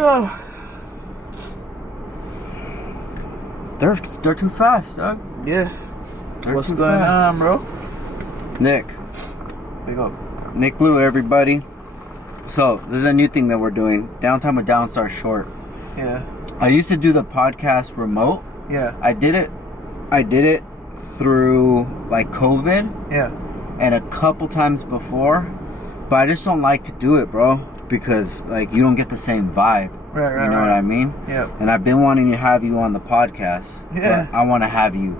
Yeah. They're too fast, dog. Yeah. They're What's too going fast. on, bro? Nick. Big up. Nick Lue, everybody. So, this is a new thing that we're doing. Downtime with Downstar Short. Yeah. I used to do the podcast remote. Yeah. I did it through like COVID Yeah. and a couple times before, but I just don't like to do it, bro, because like you don't get the same vibe. Right. You know what I mean? Yeah. And I've been wanting to have you on the podcast. Yeah. But I want to have you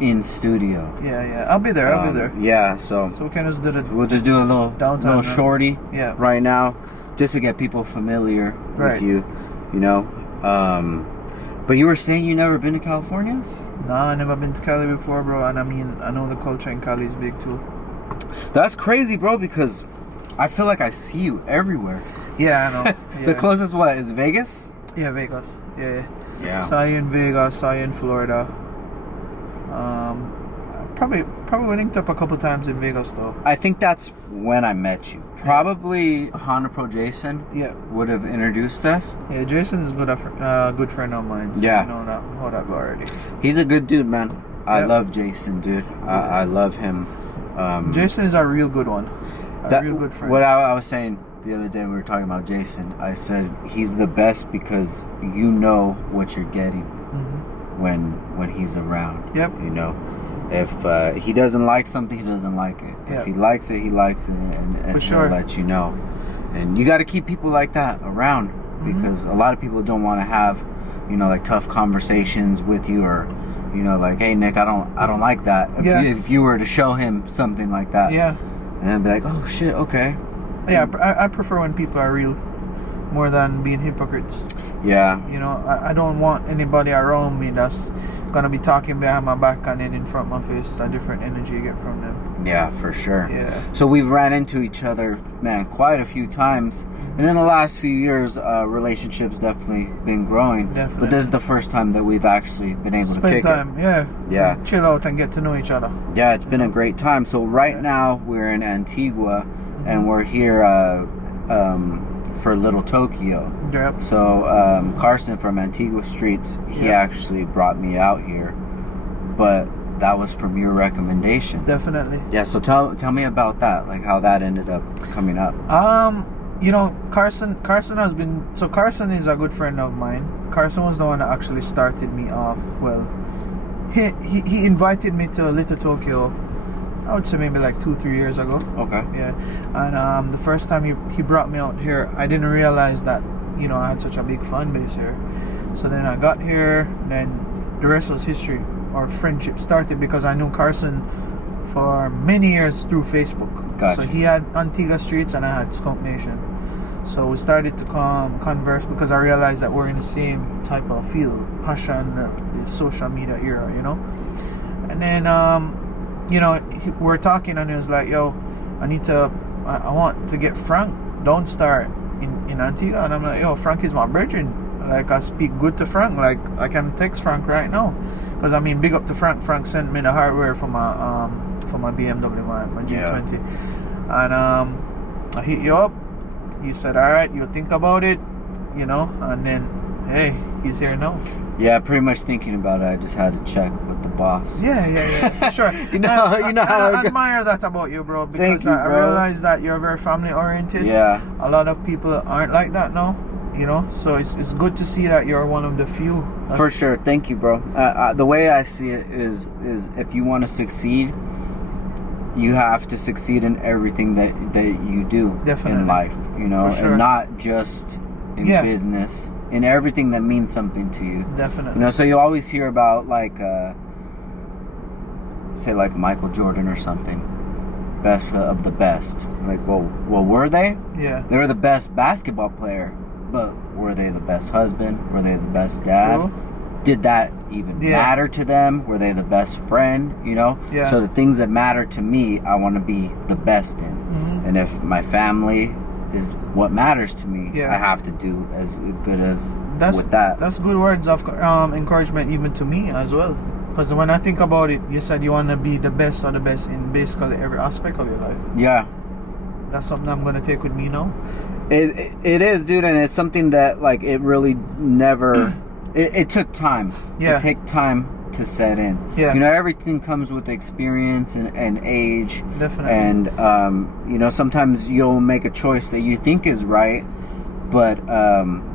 in studio. Yeah. I'll be there. I'll be there. Yeah, so So we can just do the. we'll just do a little Downtime, little man. shorty Yeah. right now, just to get people familiar Right. with you. You know. But you were saying you never been to California? Nah, I never been to Cali before, bro. And I mean, I know the culture in Cali is big too. That's crazy, bro, because I feel like I see you everywhere. Yeah, I know. Yeah. The closest what is Vegas? Yeah, Vegas. Yeah. Yeah. Saw you in Vegas. Saw you in Florida. Probably linked up a couple times in Vegas though. I think that's when I met you. Probably Honda Pro Jason Yeah. would have introduced us. Yeah, Jason's a good friend of mine. So Yeah. you know how that go already. He's a good dude, man. I Yeah. love Jason, dude. I love him. Jason is a real good one. A real good friend. What I was saying the other day, we were talking about Jason. I said he's the best because you know what you're getting when he's around. Yep. You know, if he doesn't like something, he doesn't like it. Yep. If he likes it, he likes it, and For he'll sure. let you know. And you got to keep people like that around because a lot of people don't want to have, you know, like tough conversations with you or. You know, like, hey Nick, I don't like that. If you were to show him something like that, Yeah. and then be like, oh shit, okay. Yeah, I prefer when people are real more than being hypocrites. Yeah. You know, I don't want anybody around me that's gonna be talking behind my back and then in front of my face. A different energy you get from them. Yeah, for sure. Yeah. So we've ran into each other, man, quite a few times, and in the last few years, relationships definitely been growing. Definitely. But this is the first time that we've actually been able to Spend kick time, yeah. Yeah. Chill out and get to know each other. it. Yeah, it's been a great time. So right now we're in Antigua, and we're here for Little Tokyo. Yep. So Carson from Antigua Streets, he Yeah. actually brought me out here, but that was from your recommendation. Definitely. Yeah, so tell me about that, like how that ended up coming up. You know, Carson is a good friend of mine. Carson was the one that actually started me off. Well, he invited me to Little Tokyo, I would say maybe like 2-3 years ago. Okay. Yeah. And the first time he brought me out here, I didn't realize that, you know, I had such a big fan base here. So then I got here, then the rest was history. Our friendship started because I knew Carson for many years through Facebook. Gotcha. So he had Antigua Streets and I had Skvnk Nation. So we started to converse because I realized that we're in the same type of field, passion, the social media era, you know. And then, you know, we're talking and he was like, yo, I want to get Frank Downstar in Antigua. And I'm like, yo, Frank is my brethren. Like, I speak good to Frank. Like, I can text Frank right now. Because, I mean, big up to Frank. Frank sent me the hardware for my BMW, my G20. Yeah. And I hit you up. You said, all right, you'll think about it, you know. And then, hey, he's here now. Yeah, pretty much thinking about it. I just had to check with the boss. Yeah, for sure. you know how I admire that about you, bro. Because Thank you, I bro. realize that you're very family oriented. Yeah. A lot of people aren't like that now, you know. So it's good to see that you're one of the few. For sure. Thank you, bro. The way I see it is if you want to succeed, you have to succeed in everything that you do Definitely. in life, you know, For sure. and not just in business, in everything that means something to you. Definitely. You know, so you always hear about like, say like Michael Jordan or something, best of the best. Like, well, were they? Yeah. They were the best basketball player, but were they the best husband? Were they the best dad? True. Did that even matter to them? Were they the best friend? You know? Yeah. So the things that matter to me, I want to be the best in. And if my family is what matters to me, I have to do as good as with that. That's good words of encouragement even to me as well. Because when I think about it, you said you want to be the best of the best in basically every aspect of your life. Yeah. That's something I'm going to take with me now. It is, dude, and it's something that like it really never. It took time. Yeah. It take time to set in. Yeah. You know, everything comes with experience and age. Definitely. And you know, sometimes you'll make a choice that you think is right, but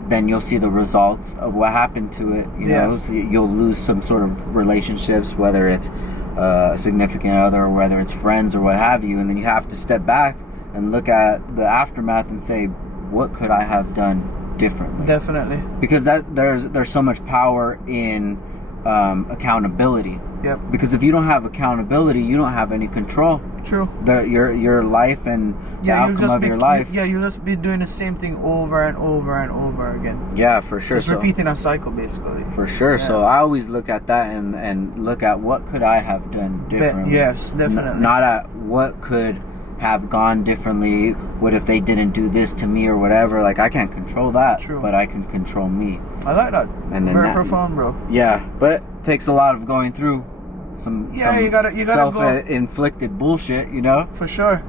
then you'll see the results of what happened to it. You know, so you'll lose some sort of relationships, whether it's a significant other or whether it's friends or what have you, and then you have to step back and look at the aftermath and say, what could I have done differently? Definitely. Because there's so much power in accountability. Yep. Because if you don't have accountability, you don't have any control. True. Your life and the outcome of your life. You'll just be doing the same thing over and over and over again. Yeah, for sure. Just repeating a cycle, basically. For sure. Yeah. So I always look at that and look at what could I have done differently. Yes, definitely. Not at what could have gone differently. What if they didn't do this to me or whatever? Like, I can't control that. True. But I can control me. I like that. And then very profound, bro. Yeah, but it takes a lot of going through some you gotta self-inflicted bullshit, you know. For sure,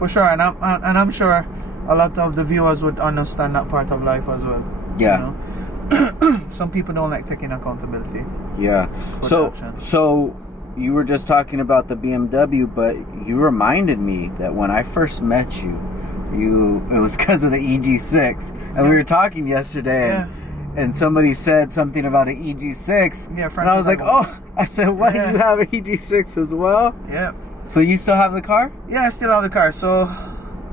and I'm sure a lot of the viewers would understand that part of life as well. Yeah. You know? Some people don't like taking accountability. Yeah. So you were just talking about the BMW, but you reminded me that when I first met you, it was because of the EG6, and we were talking yesterday, and somebody said something about an EG6, and I was like, oh, I said, what? You have an EG6 as well? Yeah. So you still have the car? Yeah, I still have the car. So,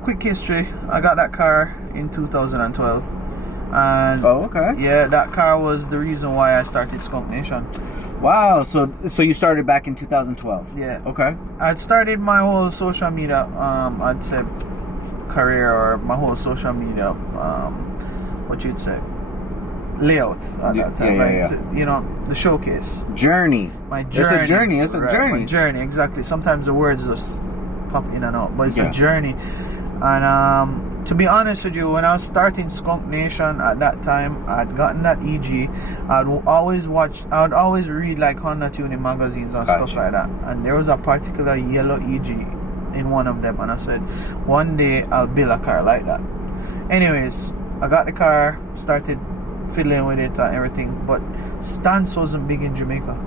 quick history: I got that car in 2012, and yeah, that car was the reason why I started Skvnk Nation. Wow, so you started back in 2012. Yeah. Okay. I'd started my whole social media, I'd say, career, or my whole social media, what you'd say, layout at that time, right? You know, the showcase. Journey. My journey. It's a journey. It's a journey. My journey, exactly. Sometimes the words just pop in and out, but it's a journey. And to be honest with you, when I was starting Skvnk Nation at that time, I'd gotten that EG. I would always read like Honda tuning magazines and stuff like that. And there was a particular yellow EG in one of them, and I said, one day I'll build a car like that. Anyways, I got the car, started fiddling with it and everything, but stance wasn't big in Jamaica.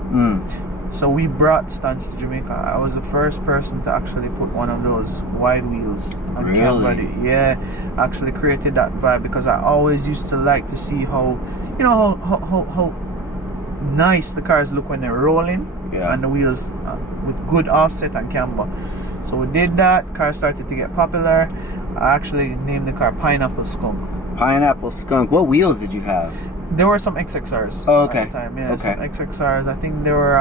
So we brought stance to Jamaica. I was the first person to actually put one of those wide wheels on cam body. Yeah, actually created that vibe, because I always used to like to see how nice the cars look when they're rolling, and the wheels with good offset and camber. So we did that. Car started to get popular. I actually named the car Pineapple Skvnk. Pineapple Skvnk. What wheels did you have? There were some XXRs at the time. Yeah, some XXRs. I think they were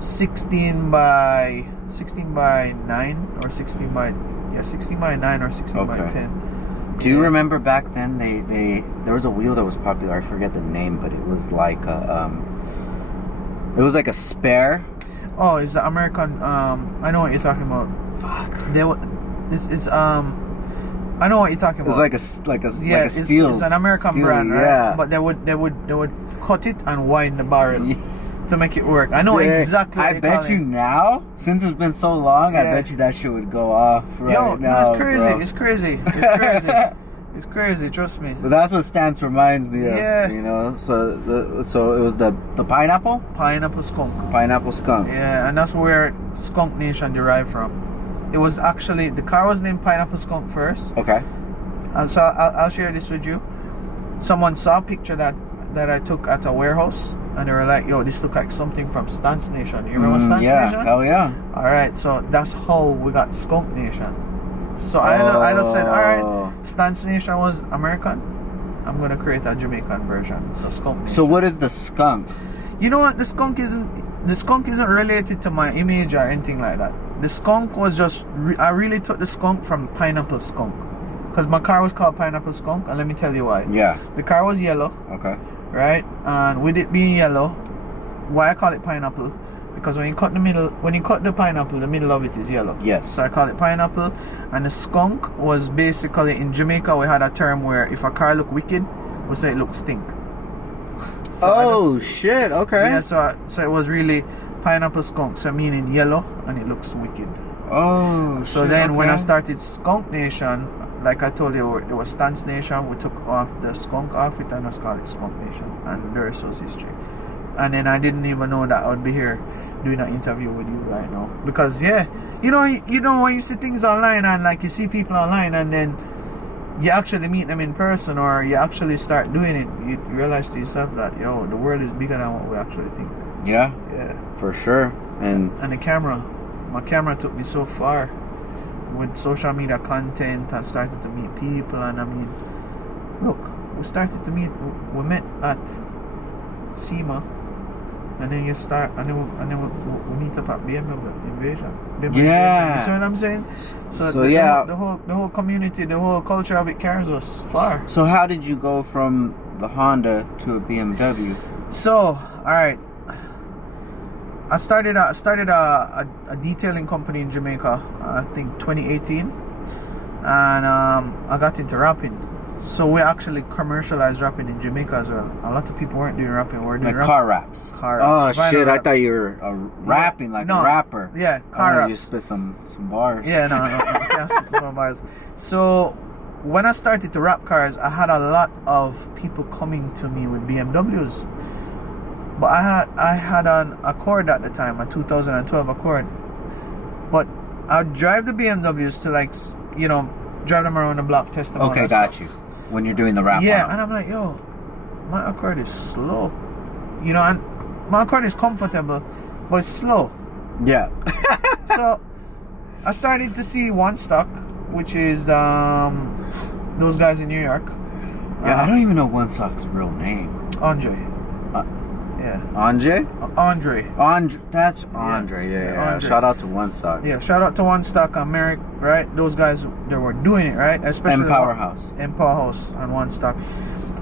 16 by 9 or 16 by 9 or 16 by 10. Do you remember back then there was a wheel that was popular? I forget the name, but it was like a spare. Oh, it's the American. I know what you're talking about. Fuck. I know what you're talking about. It's like a steel. It's an American brand, right? Yeah. But they would cut it and widen the barrel to make it work. I know exactly what I bet you now, since it's been so long, I bet you that shit would go off right now. It's crazy. Bro. It's crazy. It's crazy, trust me. But that's what stance reminds me of. Yeah. You know, so it was the pineapple? Pineapple Skvnk. Pineapple Skvnk. Yeah, and that's where Skvnk Nation derived from. It was actually, the car was named Pineapple Skvnk first. Okay. And so I'll share this with you. Someone saw a picture that I took at a warehouse, and they were like, yo, this look like something from Stance Nation. You remember Stance Nation? Yeah, hell yeah. Alright, so that's how we got Skvnk Nation. So I just said, alright, Stance Nation was American. I'm going to create a Jamaican version. So Skvnk Nation. So what is the skunk? You know what? The skunk isn't related to my image or anything like that. The skunk was just, I really took the skunk from Pineapple Skvnk. Because my car was called Pineapple Skvnk, and let me tell you why. Yeah. The car was yellow. Okay. Right? And with it being yellow, why I call it pineapple? Because when you cut the pineapple, the middle of it is yellow. Yes. So I call it pineapple. And the skunk was basically, in Jamaica, we had a term where if a car looked wicked, we say it looked stink. So shit, okay. Yeah, so it was really Pineapple Skvnk, so meaning yellow, and it looks wicked. Oh, so then when I started Skvnk Nation, like I told you, there was Stance Nation. We took off the skunk off it and let's call it Skunk Nation, and the rest was history. And then I didn't even know that I would be here doing an interview with you right now, because you know when you see things online and like you see people online and then you actually meet them in person or you actually start doing it, you realize to yourself that the world is bigger than what we actually think. Yeah, Yeah, for sure. And my camera took me so far with social media content and started to meet people. And I mean, look, we met at SEMA, and then you start, and then we meet up at BMW Invasion. Yeah. You see what I'm saying? So the whole community, the whole culture of it carries us far. So how did you go from the Honda to a BMW? So, all right, I started a detailing company in Jamaica, I think 2018, and I got into rapping. So we actually commercialized rapping in Jamaica as well. A lot of people weren't doing rapping. We were doing like car raps. Car raps. Oh shit! Raps. I thought you were rapping like a rapper. Yeah, car raps. You spit some bars. Yeah, no, can't spit some bars. So when I started to rap cars, I had a lot of people coming to me with BMWs. But I had an Accord at the time, a 2012 Accord. But I'd drive the BMWs to drive them around the block, test them out. Okay, got you. When you're doing the rap. Yeah, and I'm like, my Accord is slow. And my Accord is comfortable, but it's slow. Yeah. So I started to see One Stock, which is those guys in New York. Yeah, I don't even know One Stock's real name. Andre. Yeah. Andre. That's Andre. Yeah. Andre. Shout out to One Stock. Yeah, shout out to One Stock and Merrick, right? Those guys, they were doing it, right? Especially Empower House and One Stock.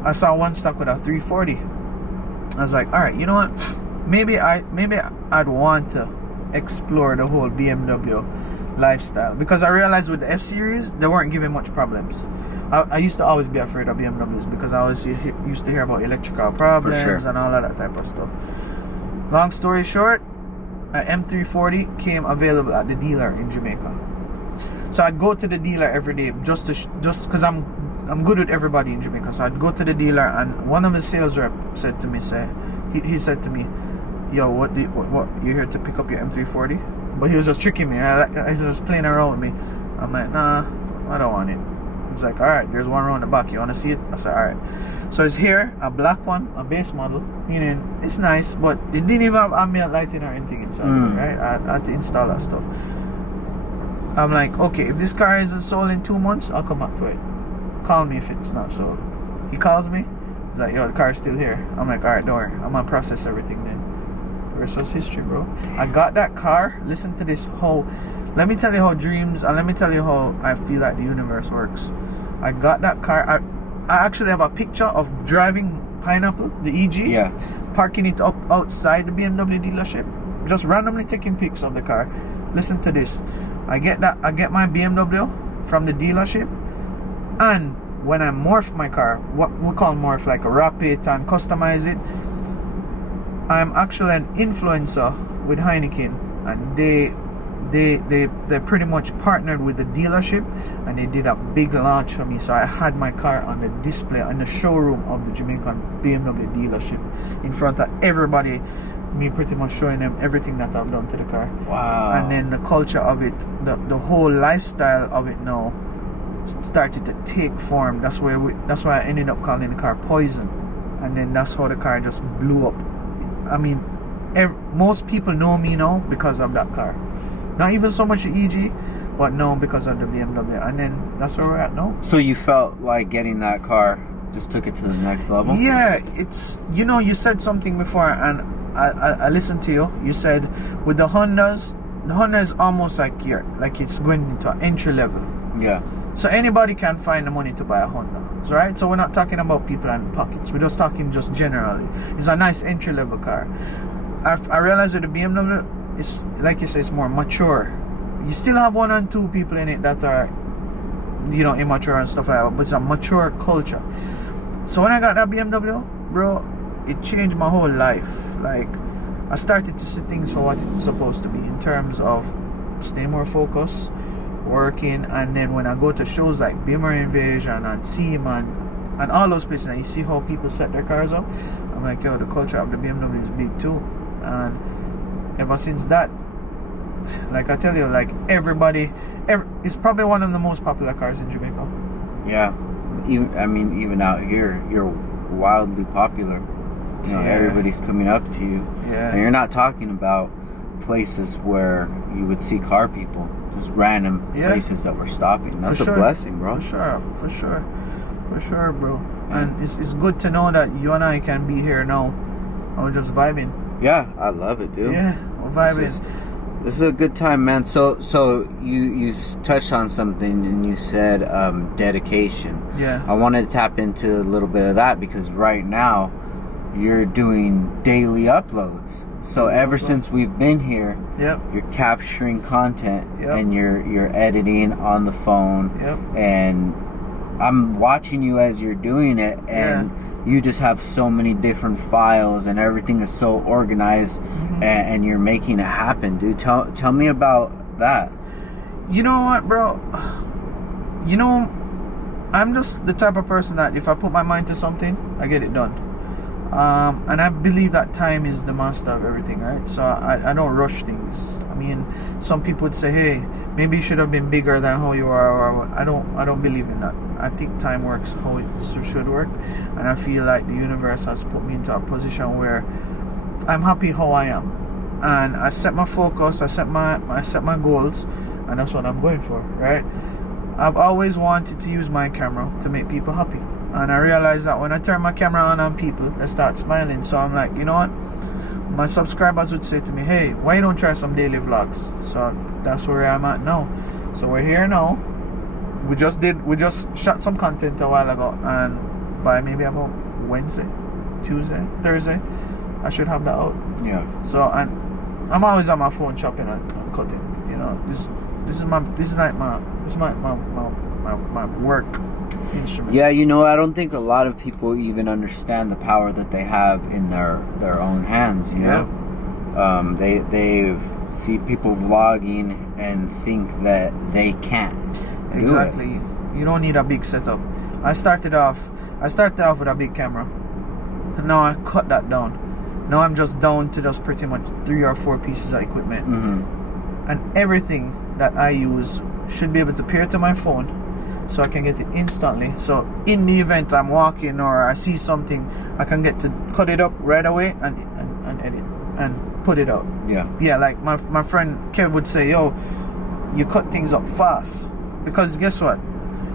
I saw One Stock with a 340. I was like, all right, you know what? Maybe I'd want to explore the whole BMW lifestyle, because I realized with the F Series they weren't giving much problems. I used to always be afraid of BMWs because I always used to hear about electrical problems and all of that type of stuff. Long story short, an M340 came available at the dealer in Jamaica. So I'd go to the dealer every day just because I'm good with everybody in Jamaica. So I'd go to the dealer, and one of the sales rep said to me, he said to me, "Yo, what you here to pick up your M340?" But he was just tricking me. He was just playing around with me. I'm like, nah, I don't want it. He's like, all right, there's one around the back. You want to see it? I said, all right. So it's here, a black one, a base model. Meaning, it's nice, but it didn't even have ambient lighting or anything inside, right? I had to install that stuff. I'm like, okay, if this car isn't sold in 2 months, I'll come back for it. Call me if it's not sold. He calls me. He's like, yo, the car's still here. I'm like, all right, don't worry. I'm going to process everything then. The rest was history, bro. I got that car. Listen to this whole... Let me tell you how dreams, and let me tell you how I feel like the universe works. I got that car. I actually have a picture of driving Pineapple, the EG. Yeah. Parking it up outside the BMW dealership. Just randomly taking pics of the car. Listen to this. I get my BMW from the dealership, and when I morph my car, what we call morph, like wrap it and customize it, I'm actually an influencer with Heineken, and they pretty much partnered with the dealership, and they did a big launch for me. So I had my car on the display in the showroom of the Jamaican BMW dealership in front of everybody, me pretty much showing them everything that I've done to the car. Wow. And then the culture of it, the whole lifestyle of it now started to take form. That's why I ended up calling the car Poison, and then that's how the car just blew up. I mean, most people know me now because of that car. Not even so much the EG, but no, because of the BMW. And then that's where we're at now. So you felt like getting that car just took it to the next level? Yeah, it's, you said something before, and I listened to you. You said with the Honda is almost like it's going into an entry level. Yeah. So anybody can find the money to buy a Honda, right? So we're not talking about people in pockets. We're just talking just generally. It's a nice entry level car. I realized with the BMW, it's like you say, it's more mature. You still have 1 and 2 people in it that are, immature and stuff like that, but it's a mature culture. So when I got that BMW, bro, it changed my whole life. Like, I started to see things for what it's supposed to be in terms of stay more focused, working, and then when I go to shows like Beamer Invasion and Seam and all those places, and you see how people set their cars up, I'm like, yo, the culture of the BMW is big too. And ever since that, like I tell you, like it's probably one of the most popular cars in Jamaica. Yeah, even out here, you're wildly popular. You know, everybody's coming up to you. Yeah. And you're not talking about places where you would see car people, just random places that we're stopping. That's a blessing, bro. For sure, bro. And it's good to know that you and I can be here now. I'm just vibing. Yeah, I love it, dude. Yeah, we're vibing. This is a good time, man. So you touched on something, and you said dedication. Yeah. I wanted to tap into a little bit of that, because right now you're doing daily uploads. So ever since we've been here, you're capturing content and you're editing on the phone. And I'm watching you as you're doing it, and you just have so many different files, and everything is so organized, and you're making it happen, dude. Tell me about that. You know what, bro? You know, I'm just the type of person that if I put my mind to something, I get it done. And I believe that time is the master of everything, right? So I don't rush things. I mean, some people would say, hey, maybe you should have been bigger than how you are, or I don't believe in that. I think time works how it should work, and I feel like the universe has put me into a position where I'm happy how I am, and I set my focus, I set my goals, and that's what I'm going for, right? I've always wanted to use my camera to make people happy. And I realized that when I turn my camera on people, they start smiling. So I'm like, you know what? My subscribers would say to me, hey, why you don't try some daily vlogs? So that's where I'm at now. So we're here now. We just shot some content a while ago, and by maybe about Wednesday, Tuesday, Thursday, I should have that out. Yeah. So and I'm always on my phone chopping and cutting. You know, this is my work instrument. Yeah, you know, I don't think a lot of people even understand the power that they have in their own hands, you know? They see people vlogging and think that they can't do it. You don't need a big setup. I started off with a big camera, and now I cut that down. Now I'm just down to just pretty much 3 or 4 pieces of equipment, and everything that I use should be able to pair to my phone, so I can get it instantly. So in the event I'm walking or I see something, I can get to cut it up right away and edit and put it out. Yeah, like my friend Kev would say, yo, you cut things up fast, because guess what?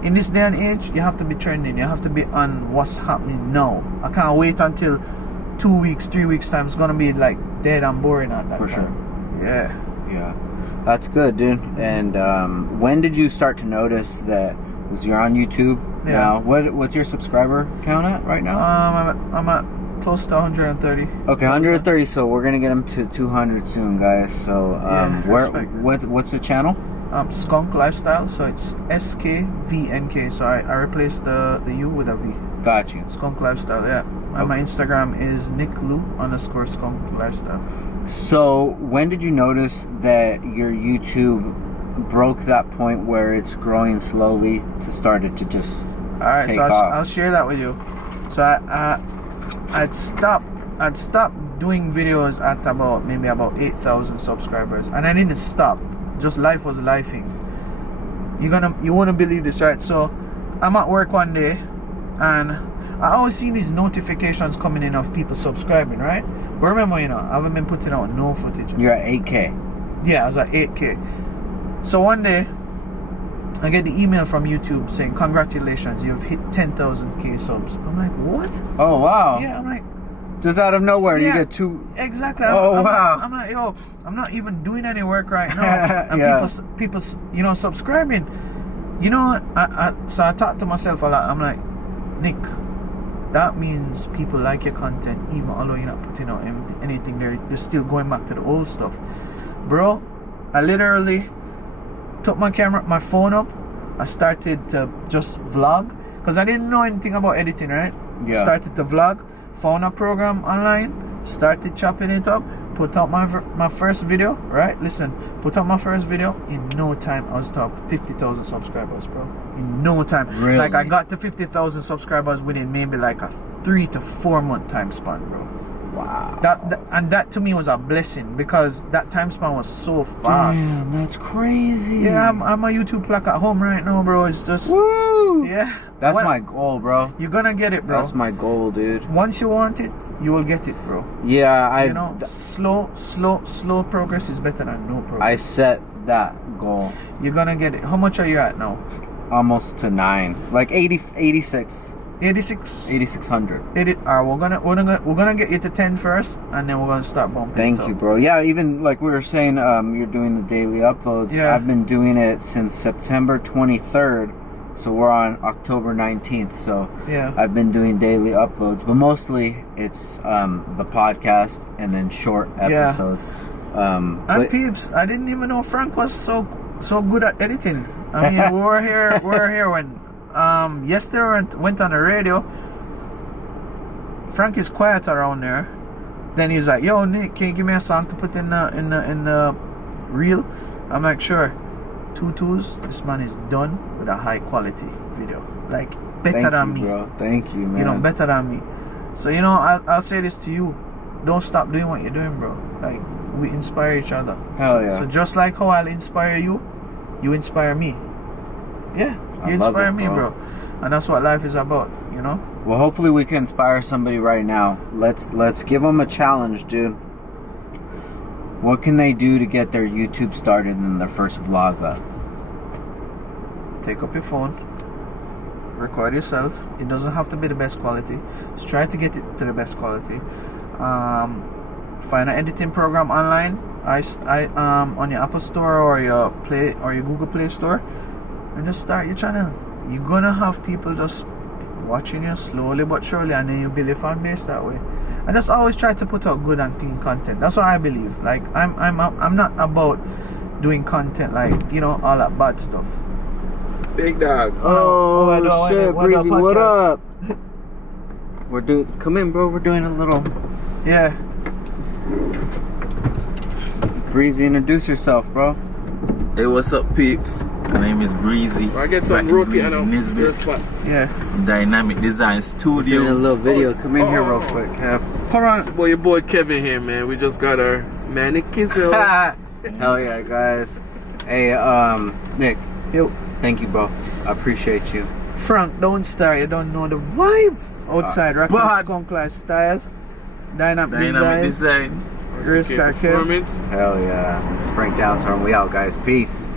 In this day and age, you have to be trending. You have to be on what's happening now. I can't wait until 2 weeks, 3 weeks time. It's gonna be like dead and boring at that time. For sure. Yeah. That's good, dude. And when did you start to notice that? Because you're on YouTube now. What's your subscriber count at right now? I'm at close to 130. Okay, 130. So we're gonna get them to 200 soon, guys. So what's the channel? Skvnk Lifestyle. So it's SKVNK. So I replaced the U with a V. Got you. Skvnk Lifestyle. Yeah. And my Instagram is nicklou_Skvnk Lifestyle. So when did you notice that your YouTube broke that point where it's growing slowly to start it to just take off? I'll share that with you. So I'd stopped doing videos at about 8,000 subscribers, and I didn't stop. Just life was lifing. You wouldn't believe this, right? So I'm at work one day, and I always see these notifications coming in of people subscribing, right? But remember, you know, I haven't been putting out no footage. You're at 8K. Yeah, I was at 8K. So one day, I get the email from YouTube saying, congratulations, you've hit 10,000K subs. I'm like, what? Oh, wow. Yeah, I'm like... Just out of nowhere, you get 2... Exactly. Wow. I'm like, yo, I'm not even doing any work right now. And people, you know, subscribing. You know what? So I talk to myself a lot. I'm like, Nick, that means people like your content, even although you're not putting out anything there. You're still going back to the old stuff. Bro, I literally took my phone up. I started to just vlog, because I didn't know anything about editing, right? Started to vlog, found a program online, started chopping it up, put out my first video, right? Listen, put out my first video. In no time, I was top 50,000 subscribers, bro. In no time. Really? Like, I got to 50,000 subscribers within maybe like a 3 to 4 month time span, bro. Wow. That to me was a blessing because that time span was so fast. Damn, that's crazy. Yeah, I'm a YouTube plaque at home right now, bro. It's just... Woo! Yeah. That's my goal, bro. You're gonna get it, bro. That's my goal, dude. Once you want it, you will get it, bro. Yeah, you know, slow progress is better than no progress. I set that goal. You're gonna get it. How much are you at now? Almost to 9. Like 86. 86. 8600. We're gonna get you to 10 first, and then we're gonna start bumping. Thank you, bro. Yeah, even like we were saying, you're doing the daily uploads. Yeah. I've been doing it since September 23rd. So we're on October 19th. So yeah, I've been doing daily uploads, but mostly it's the podcast and then short episodes. And peeps, I didn't even know Frank was so good at editing. I mean, we were here when yesterday went on the radio. Frank is quiet around there. Then he's like, "Yo, Nick, can you give me a song to put in the reel?" I'm like, "Sure." 2 twos. This man is done with a high quality video, like better than me, bro. Thank you, man. You know, better than me. So you know, I'll say this to you: don't stop doing what you're doing, bro. Like, we inspire each other. Hell yeah. So just like how I'll inspire you, you inspire me. Yeah, you inspire me, bro. And that's what life is about, you know. Well, hopefully we can inspire somebody right now. Let's give them a challenge, dude. What can they do to get their YouTube started and their first vlog up? Take up your phone, record yourself. It doesn't have to be the best quality. Just try to get it to the best quality. Find an editing program online. I on your Apple Store or your Google Play Store, and just start your channel. You're gonna have people just watching you slowly but surely, and then you build your fan base that way. And just always try to put out good and clean content. That's what I believe. Like, I'm not about doing content like, you know, all that bad stuff. Big dog. Oh, shit, Breezy, what up? Come in, bro. We're doing a little. Yeah. Breezy, introduce yourself, bro. Hey, what's up, peeps? My name is Breezy. I get some roti and Yeah. Dynamic Design Studios. Doing a little video. Come in here real quick, Kev. Hold on. Well, your boy Kevin here, man. We just got our manicure. Hell yeah, guys. Hey, Nick. Yo. Thank you, bro. I appreciate you. Frank, don't start. You don't know the vibe outside. Rocking skunk lifestyle. Dynamic Designs. Performance. Hell yeah. It's Frank Downtown. We out, guys. Peace.